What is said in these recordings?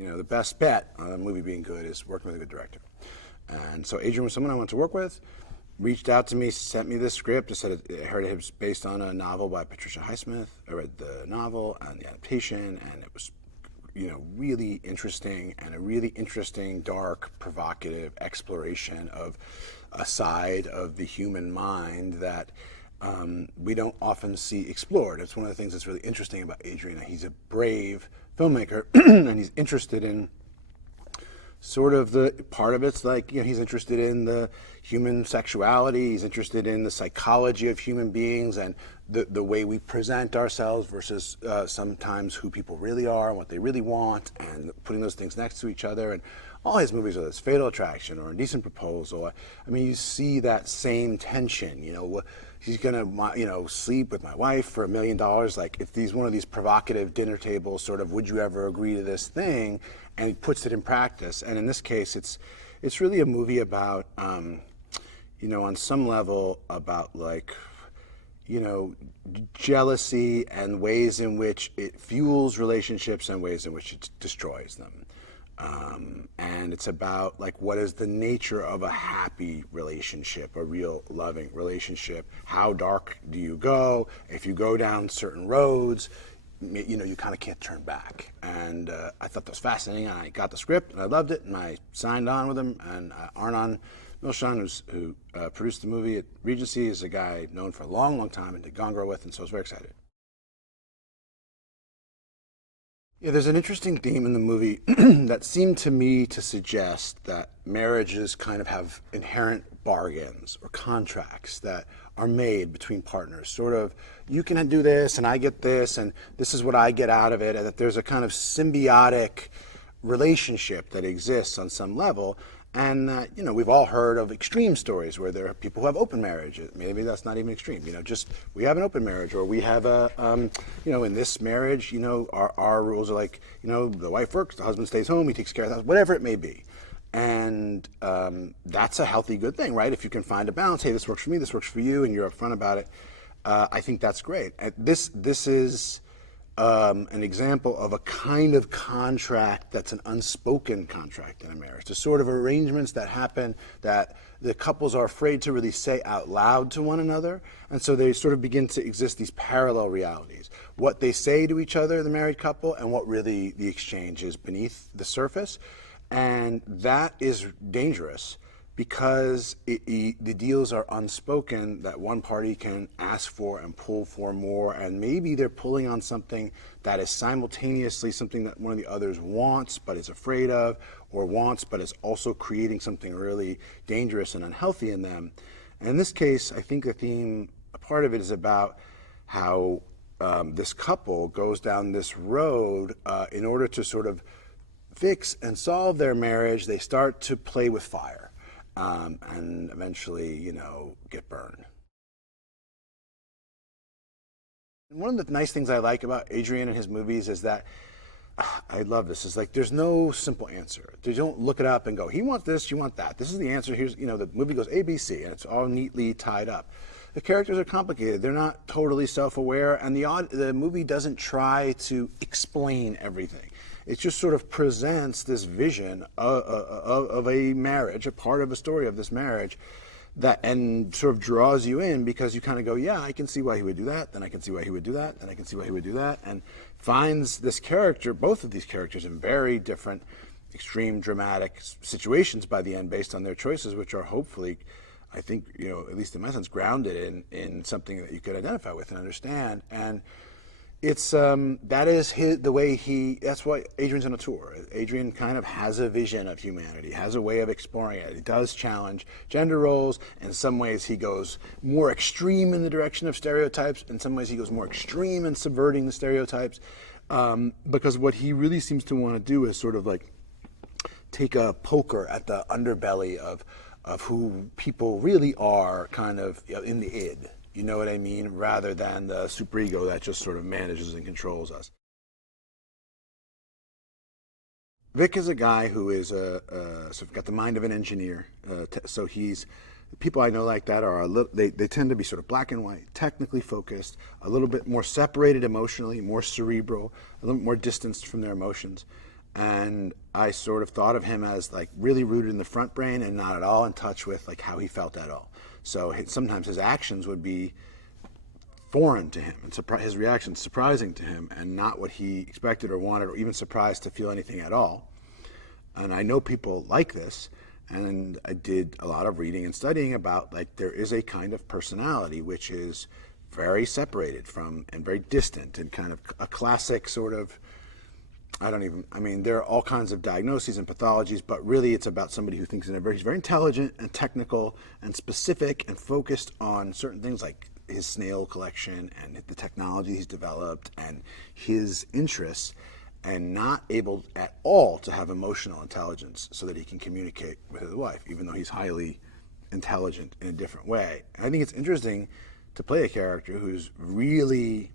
the best bet on a movie being good is working with a good director. And so Adrian was someone I wanted to work with, reached out to me, sent me this script. I said I heard it was based on a novel by Patricia Highsmith. I read the novel and the adaptation, and it was really interesting, and a really interesting, dark, provocative exploration of a side of the human mind that we don't often see explored. It's one of the things that's really interesting about Adrian. He's a brave filmmaker, and he's interested in sort of the part of it's like, he's interested in the human sexuality, he's interested in the psychology of human beings and the way we present ourselves versus sometimes who people really are and what they really want, and putting those things next to each other. And all his movies, whether it's Fatal Attraction or Indecent Proposal, I mean, you see that same tension. He's gonna, sleep with my wife for $1 million. Like, if he's one of these provocative dinner table sort of, would you ever agree to this thing? And he puts it in practice. And in this case, it's really a movie about, on some level, about jealousy and ways in which it fuels relationships and ways in which it destroys them. And it's about what is the nature of a happy relationship, a real loving relationship? How dark do you go? If you go down certain roads, you kind of can't turn back. And I thought that was fascinating. And I got the script and I loved it, and I signed on with him. And Arnon Milchan, who produced the movie at Regency, is a guy known for a long, long time and did Gone Girl with, and so I was very excited. Yeah, there's an interesting theme in the movie that seemed to me to suggest that marriages kind of have inherent bargains or contracts that are made between partners. Sort of, you can do this and I get this and this is what I get out of it, and that there's a kind of symbiotic relationship that exists on some level. And we've all heard of extreme stories where there are people who have open marriages. Maybe that's not even extreme. Just we have an open marriage, or we have in this marriage, our rules are the wife works, the husband stays home, he takes care of the house, whatever it may be. And that's a healthy, good thing, right? If you can find a balance, hey, this works for me, this works for you, and you're upfront about it, I think that's great. And this is an example of a kind of contract that's an unspoken contract in a marriage. The sort of arrangements that happen that the couples are afraid to really say out loud to one another, and so they sort of begin to exist these parallel realities. What they say to each other, the married couple, and what really the exchange is beneath the surface. And that is dangerous because the deals are unspoken, that one party can ask for and pull for more, and maybe they're pulling on something that is simultaneously something that one of the others wants but is afraid of, or wants but is also creating something really dangerous and unhealthy in them. And in this case, I think the theme, a part of it is about how this couple goes down this road in order to sort of fix and solve their marriage. They start to play with fire. And eventually, get burned. And one of the nice things I like about Adrian and his movies is that, I love this, is there's no simple answer. You don't look it up and go, he wants this, you want that. This is the answer, here's, the movie goes A, B, C, and it's all neatly tied up. The characters are complicated. They're not totally self-aware, and the movie doesn't try to explain everything. It just sort of presents this vision of a marriage, a part of a story of this marriage, and sort of draws you in because you kind of go, yeah, I can see why he would do that, then I can see why he would do that, then I can see why he would do that, and finds this character, both of these characters, in very different, extreme, dramatic situations by the end based on their choices, which are hopefully, I think, at least in my sense, grounded in something that you could identify with and understand. And it's that is the way that's why Adrian's on a tour. Adrian kind of has a vision of humanity, has a way of exploring it. He does challenge gender roles. In some ways he goes more extreme in the direction of stereotypes. In some ways he goes more extreme in subverting the stereotypes. Because what he really seems to want to do is sort of take a poker at the underbelly of who people really are, kind of in the id. You know what I mean? Rather than the superego that just sort of manages and controls us. Vic is a guy who is sort of got the mind of an engineer. So people I know like that are they tend to be sort of black and white, technically focused, a little bit more separated emotionally, more cerebral, a little more distanced from their emotions. And I sort of thought of him as like really rooted in the front brain and not at all in touch with like how he felt at all. So sometimes his actions would be foreign to him, and his reactions surprising to him, and not what he expected or wanted, or even surprised to feel anything at all. And I know people like this, and I did a lot of reading and studying about like there is a kind of personality which is very separated from and very distant and kind of a classic sort of, there are all kinds of diagnoses and pathologies, but really it's about somebody who thinks he's very intelligent and technical and specific and focused on certain things like his snail collection and the technology he's developed and his interests, and not able at all to have emotional intelligence so that he can communicate with his wife, even though he's highly intelligent in a different way. And I think it's interesting to play a character who's really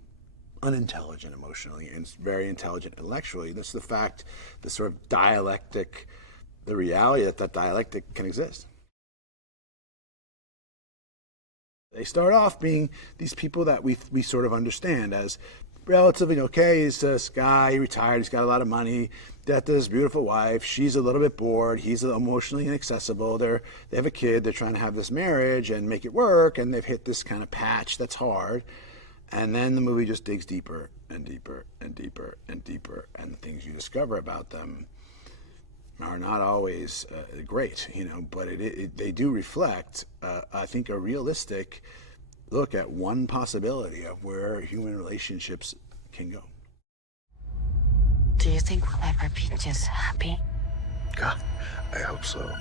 unintelligent emotionally and very intelligent intellectually. That's the fact, the sort of dialectic, the reality that dialectic can exist. They start off being these people that we sort of understand as relatively okay. He's this guy, he retired, he's got a lot of money, got this beautiful wife, she's a little bit bored, he's emotionally inaccessible, they have a kid, they're trying to have this marriage and make it work, and they've hit this kind of patch that's hard. And then the movie just digs deeper and deeper and deeper and deeper, and the things you discover about them are not always great, but they do reflect, I think, a realistic look at one possibility of where human relationships can go. Do you think we'll ever be just happy? God, I hope so.